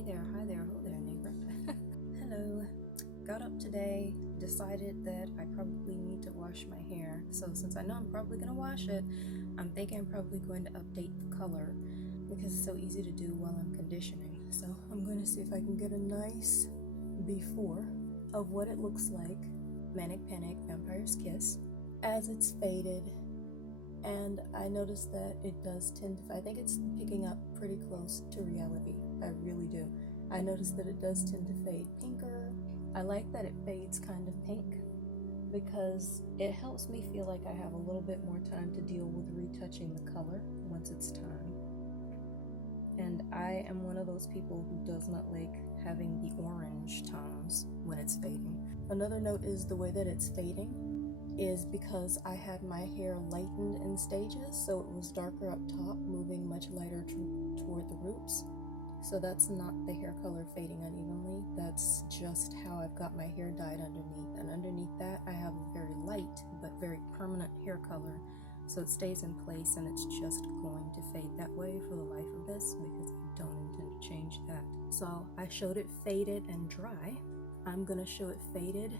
Hey there, hi there, ho there, neighbor. Hello. Got up today, decided that I probably need to wash my hair. So since I know I'm probably gonna wash it, I'm thinking I'm probably going to update the color because it's so easy to do while I'm conditioning. So I'm going to see if I can get a nice before of what it looks like, Manic Panic Vampire's Kiss, as it's faded. And I noticed that it does tend to, I think it's picking up pretty close to reality. I really do. I noticed that it does tend to fade pinker. I like that it fades kind of pink because it helps me feel like I have a little bit more time to deal with retouching the color once it's time. And I am one of those people who does not like having the orange tones when it's fading. Another note is the way that it's fading is because I had my hair lightened in stages, so it was darker up top, moving much lighter toward the roots. So that's not the hair color fading unevenly, that's just how I've got my hair dyed underneath. And underneath that I have a very light but very permanent hair color, so it stays in place and it's just going to fade that way for the life of this because I don't intend to change that. So I showed it faded and dry. I'm gonna show it faded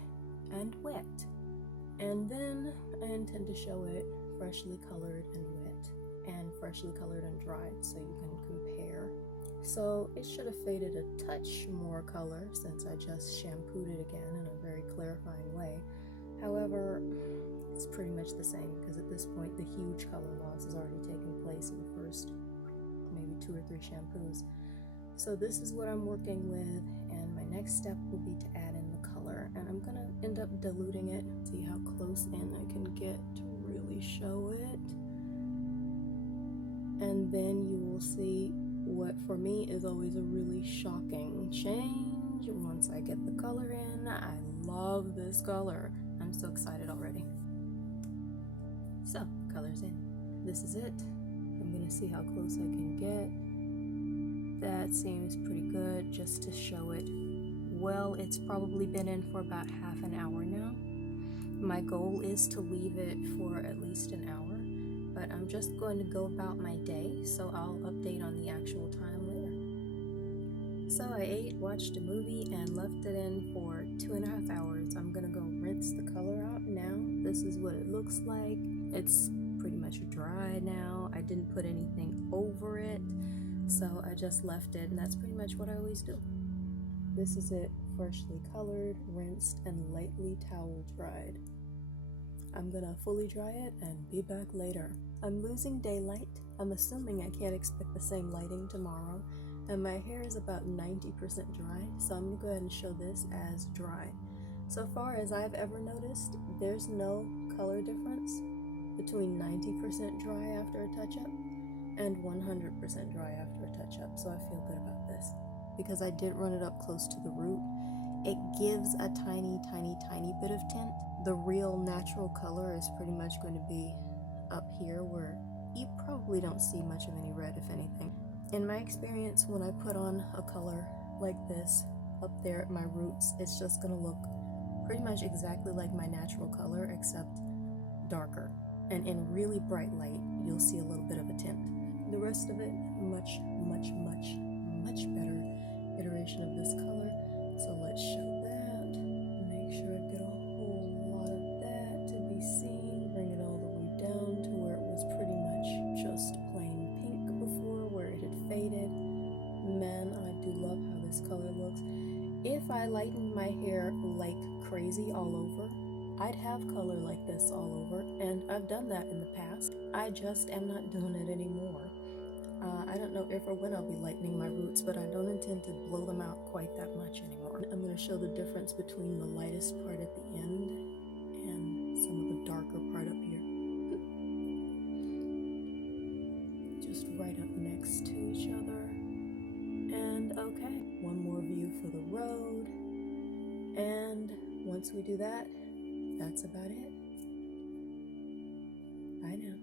and wet. And then I intend to show it freshly colored and wet, and freshly colored and dried, so you can compare. So it should have faded a touch more color since I just shampooed it again in a very clarifying way. However, it's pretty much the same because at this point the huge color loss has already taken place in the first maybe 2 or 3 shampoos. So this is what I'm working with, and my next step will be to add in the color, and I'm gonna end up diluting it, see how close in I can get to really show it, and then you will see what for me is always a really shocking change once I get the color in. I love this color. I'm so excited already. So, color's in. This is it. I'm gonna see how close I can get. That seems pretty good just to show it. Well, it's probably been in for about half an hour now. My goal is to leave it for at least an hour, but I'm just going to go about my day, so I'll update on the actual time later. So I ate, watched a movie, and left it in for 2.5 hours. I'm gonna go rinse the color out now. This is what it looks like. It's pretty much dry now. I didn't put anything over it, so I just left it, and that's pretty much what I always do. This is it, freshly colored, rinsed, and lightly towel dried. I'm gonna fully dry it and be back later. I'm losing daylight. I'm assuming I can't expect the same lighting tomorrow, and my hair is about 90% dry, so I'm gonna go ahead and show this as dry. So far as I've ever noticed, there's no color difference between 90% dry after a touch-up and 100% dry after a touch-up, so I feel good about this. Because I did run it up close to the root, it gives a tiny bit of tint. The real natural color is pretty much going to be up here where you probably don't see much of any red, if anything. In my experience, when I put on a color like this up there at my roots, it's just going to look pretty much exactly like my natural color except darker. And in really bright light, you'll see a little bit of a tint. The rest of it, much better iteration of this color. So let's show that. Make sure I get a whole lot of that to be seen. Bring it all the way down to where it was pretty much just plain pink before, where it had faded. Man, I do love how this color looks. If I lightened my hair like crazy all over, I'd have color like this all over, and I've done that in the past. I just am not doing it anymore. I don't know if or when I'll be lightening my roots, but I don't intend to blow them out quite that much anymore. I'm going to show the difference between the lightest part at the end and some of the darker part up here. Just right up next to each other. And okay, one more view for the road. And once we do that, that's about it. Bye now.